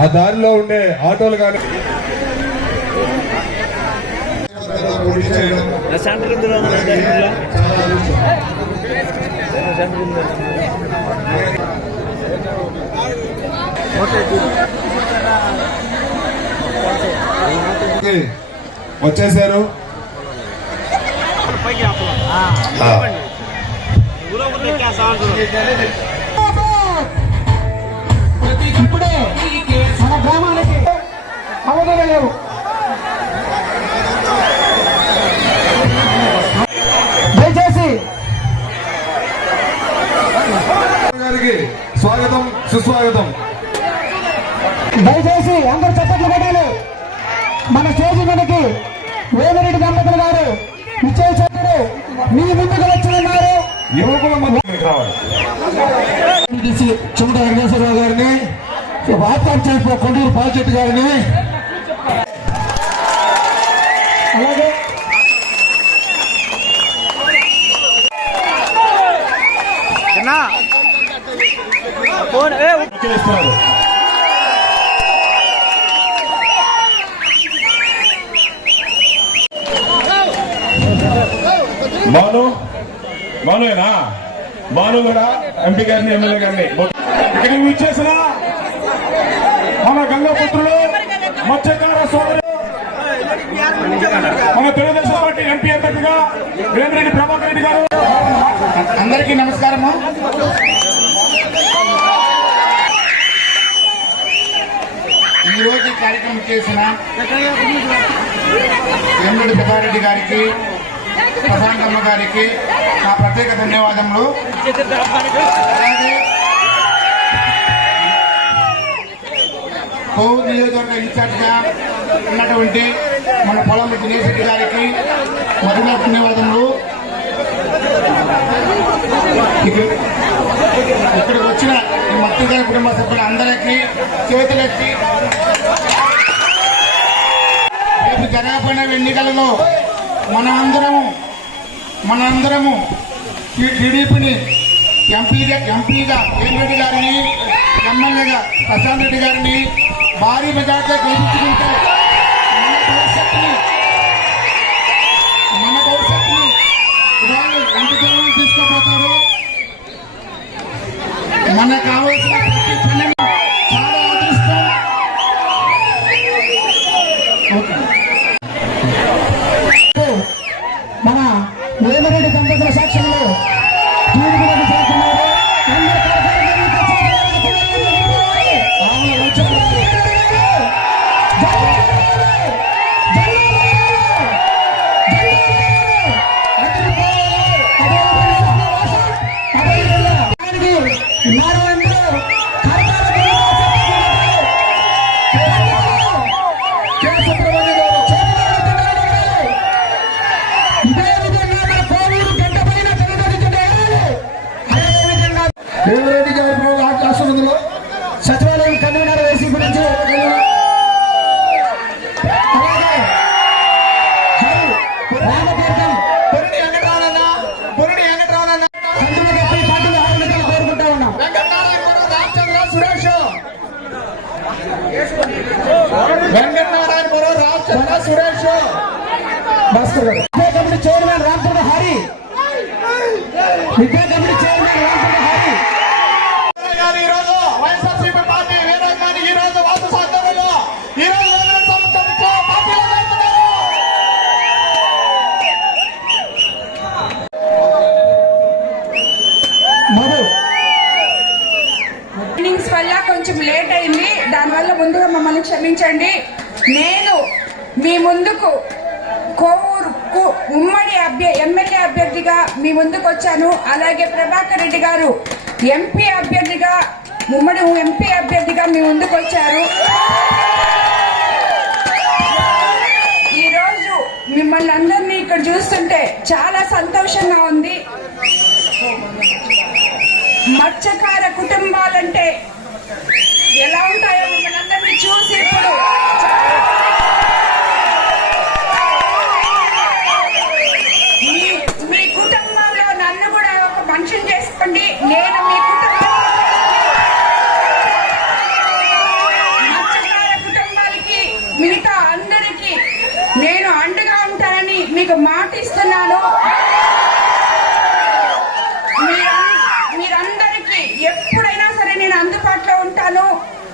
ఆ దారిలో ఉండే ఆటోలు కానీ పోటీ చేయడం ఇప్పుడే మన గ్రామానికి లేవు. దయచేసి గారికి స్వాగతం సుస్వాగతం. దయచేసి అందరు చప్పట్లు కొట్టాలి. మన స్టేజ్ మీదకి వేమిరెడ్డి దంపతులు గారు విచ్చేసేటప్పుడు మీ ముందుకు వచ్చి ఉన్నారు యువకుల రావాలి. చెమట వెంకటేశ్వరరావు గారిని ఆత్మహత్య కొండూరు పాల్చెట్టు గారిని. అలాగే. భానుయేనా భాను కూడా ఎంపీ గారిని ఎమ్మెల్యే గారిని. ఇక్కడ ఇచ్చేసిన మన గంగపుత్రులు మత్స్యకార సోదరులు మన తెలుగుదేశం పార్టీ ఎంపీ అభ్యర్థిగా వేమిరెడ్డి ప్రభాకర్ రెడ్డి గారు. అందరికీ నమస్కారము. ఈరోజు ఈ కార్యక్రమం చేసిన ఎమ్మెల్యే ప్రభారెడ్డి గారికి ప్రశాంతమ్మ గారికి నా ప్రత్యేక ధన్యవాదములు. అలాగే కోవూరు నియోజకవర్గ ఇన్ఛార్జిగా ఉన్నటువంటి మన పొలం దినేష్ రెడ్డి గారికి మరింత ధన్యవాదములు ఇక్కడికి వచ్చిన ఈ కుటుంబ సభ్యులు అందరికీ చేతులెత్తి రేపు జరగబోయే ఎన్నికలలో మనమందరము మనందరము ఈ టీడీపీని ఎంపీగా ఎంపీగా రెడ్డి గారిని ఎమ్మెల్యేగా ప్రశాంత్ రెడ్డి గారిని భారీ మెజార్టీతో గెలిపించుకుంటే మన భవిష్యత్తుని మన భవిష్యత్తుని వాళ్ళు ఎంత దూరం తీసుకుపోతారు మనకు కావాల్సిన ప్రతి పనిని చాలా అదృష్టం మన వెంకటరామన్న సంతులు కప్పి పార్టీలు ఆరోగ్యంగా కోరుకుంటా ఉన్నాం. వెంకటనారాయణ రామచంద్ర సురేష్. వెంకటనారాయణ పురం రామచంద్ర సురేష్. భాస్కర్ గారు. విద్యా కమిటీ చైర్మన్ రామచంద్ర హరి. విద్యా కమిటీ నన్ను క్షమించండి. నేను మీ ముందుకు కోవూరు ఉమ్మడి అభ్య ఎమ్మెల్యే అభ్యర్థిగా మీ ముందుకు వచ్చాను. అలాగే ప్రభాకర్ రెడ్డి గారు ఎంపీ అభ్యర్థిగా ఉమ్మడి ఎంపీ అభ్యర్థిగా మీ ముందుకు వచ్చారు. ఈరోజు మిమ్మల్ని అందరినీ ఇక్కడ చూస్తుంటే చాలా సంతోషంగా ఉంది. మత్స్యకార కుటుంబాలంటే ఎలా ఉంటాయో మిమ్మల్ని అందరినీ చూసి ఇప్పుడు మీ మీ కుటుంబంలో నన్ను కూడా ఒక మనిషిని చేసుకోండి నేను మీ కుటుంబంలో మత్స్య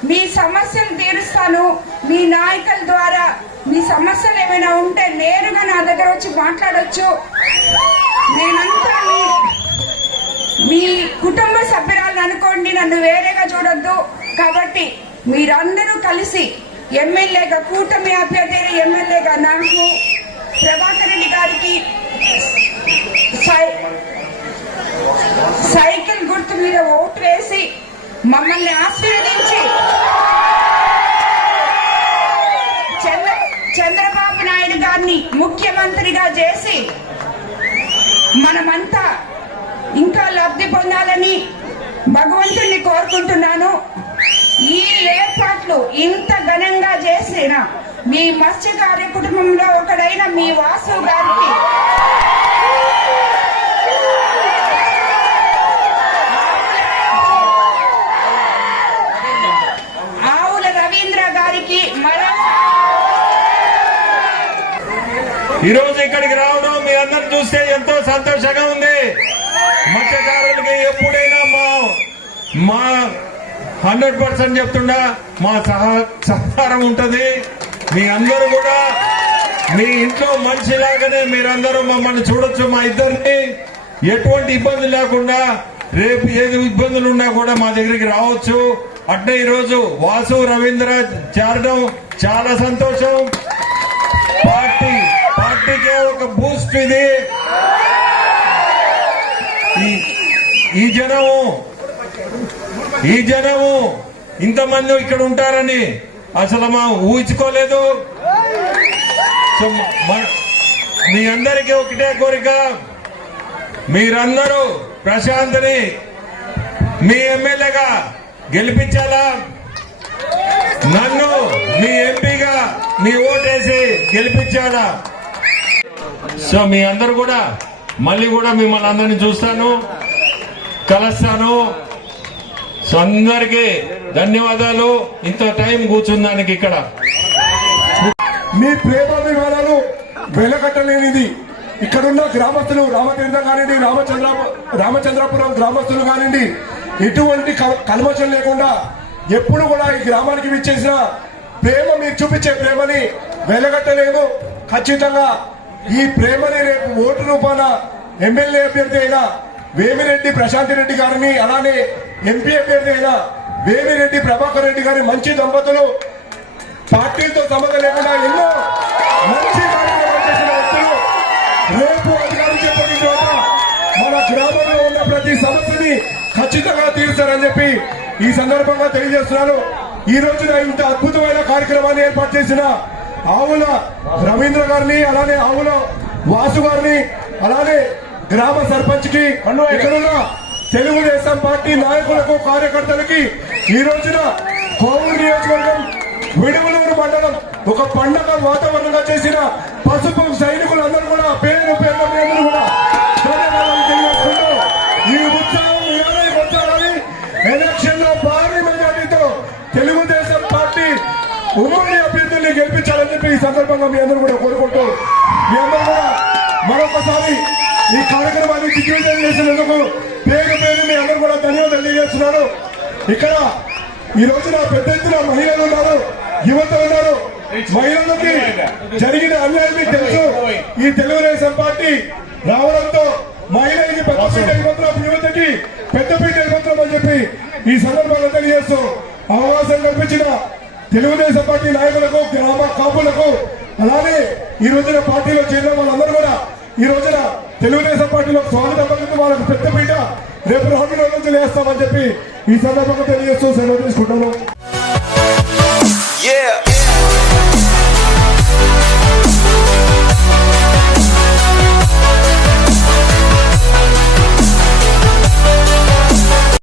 మీ సమస్యలు తీరుస్తాను. మీ నాయకుల ద్వారా మీ సమస్యలు ఏమైనా ఉంటే నేరుగా నా దగ్గర వచ్చి మాట్లాడచ్చు. నేనంతా మీ మీ కుటుంబ సభ్యురాలను అనుకోండి నన్ను వేరేగా చూడొద్దు. కాబట్టి మీరందరూ కలిసి ఎమ్మెల్యేగా కూటమి అభ్యర్థి ఎమ్మెల్యేగా నాకు ప్రభాకర్ రెడ్డి గారికి భగవంతుణ్ణి కోరుకుంటున్నాను. ఈ ఏర్పాట్లు ఇంత ఘనంగా చేసిన మీ మత్స్యకార్య కుటుంబంలో ఒకడైన మీ వాసు గారికి ఆవుల రవీంద్ర గారికి మరో ఈ రోజు ఇక్కడికి రావడం మీ అందరు చూస్తే ఎంతో సంతోషంగా ఉంది. మత్స్యకారు మా హండ్రెడ్ పర్సెంట్ చెప్తుండా మా సహ సహకారం ఉంటుంది. మీ అందరూ కూడా మీ ఇంట్లో మనిషిలాగానే మీరందరూ మమ్మల్ని చూడొచ్చు మా ఇద్దరిని. ఎటువంటి ఇబ్బంది లేకుండా రేపు ఏది ఇబ్బందులు ఉన్నా కూడా మా దగ్గరికి రావచ్చు. అట్నే ఈరోజు వాసు రవీంద్ర చేరడం చాలా సంతోషం. పార్టీ పార్టీకే ఒక బూస్ట్ ఇది. ఈ- ఈ జనము ఈ జనము ఇంతమంది ఇక్కడ ఉంటారని అసలు మా ఊహించుకోలేదు. సో మ- మీ అందరికీ ఒకటే కోరిక. మీరందరూ ప్రశాంత్ని మీ ఎమ్మెల్యేగా గెలిపించాలా? నన్ను మీ ఎంపీగా మీ ఓటేసి గెలిపించాలా? సో మీ అందరు కూడా మళ్ళీ కూడా మిమ్మల్ని అందరిని చూస్తాను కలుస్తాను. సో అందరికీ ధన్యవాదాలు. ఇంత టైం కూర్చుందానికి ఇక్కడ. మీ ప్రేమాభిమానాలు వెలగట్టలేనిది. ఇక్కడున్న గ్రామస్తులు రామతీర్థం కానివ్వండి రామచంద్ర రామచంద్రపురం గ్రామస్తులు కానివ్వండి ఎటువంటి కల్- కల్మషం లేకుండా ఎప్పుడు కూడా ఈ గ్రామానికి విచ్చేసిన ప్రేమ మీరు చూపించే ప్రేమని వెలగట్టలేము. ఖచ్చితంగా ఈ ప్రేమని రేపు ఓటు రూపాన ఎమ్మెల్యే అభ్యర్థి అయిన వేమిరెడ్డి ప్రశాంత్ రెడ్డి గారిని అలానే ఎంపీ అభ్యర్థి అయిన వేమిరెడ్డి ప్రభాకర్ రెడ్డి గారి మంచి దంపతులు పార్టీలతో సంబంధం లేకుండా ఎన్నో మంచి చేసిన వ్యక్తులు. రేపు అధికారం చేపట్టిన తర్వాత మన గ్రామంలో ఉన్న ప్రతి సమస్యని ఖచ్చితంగా తీరుస్తారని చెప్పి ఈ సందర్భంగా తెలియజేస్తున్నాను. ఈ రోజున ఇంత అద్భుతమైన కార్యక్రమాన్ని ఏర్పాటు చేసిన ఆవుల రవీంద్ర గారిని అలానే ఆవుల వాసు గారిని అలానే గ్రామ సర్పంచ్కి ఇక్కడున్న తెలుగుదేశం పార్టీ నాయకులకు కార్యకర్తలకి ఈ రోజున కోవూరు నియోజకవర్గం విడుమలూరు మండలం ఒక పండగ వాతావరణంగా చేసిన పసుపు సైనికులందరూ కూడా పేరు పేరు పేరు కూడా ఈ ఉత్సవం ఇలానే కొనసాగాలి ఎలక్షన్లో భారీ మెజార్టీతో తెలుగుదేశం పార్టీ ఉమ్మడి అభ్యర్థుల్ని గెలిపించాలని చెప్పి ఈ సందర్భంగా మీ అందరూ కూడా కోరుకుంటూ మీ అందరూ కూడా మరొకసారి ఈ కార్యక్రమాన్ని దిగ్విజయం చేసినందుకు ఇక్కడ ఈ రోజున పెద్ద ఎత్తున మహిళలు ఉన్నారు యువత ఉన్నారు. మహిళలకి జరిగిన అన్యాయం తెలుసు. ఈ తెలుగుదేశం పార్టీ రావడంతో మహిళలకి పెద్దపీట అయిపోతున్నాం యువతకి పెద్దపీట అయిపోతున్నాం అని చెప్పి ఈ సందర్భంగా తెలియజేస్తూ అవకాశం కల్పించిన తెలుగుదేశం పార్టీ నాయకులకు గ్రామ కాపులకు అలానే ఈ రోజున పార్టీలో చేరిన వాళ్ళందరూ కూడా ఈ రోజున తెలుగుదేశం పార్టీలో స్వాగతం పలుకుతూ వాళ్ళకు పెద్దపీట రేపు రాబోయే రోజులు వేస్తామని చెప్పి ఈ సందర్భంగా తెలియజేస్తూ సెలవు తీసుకుంటాను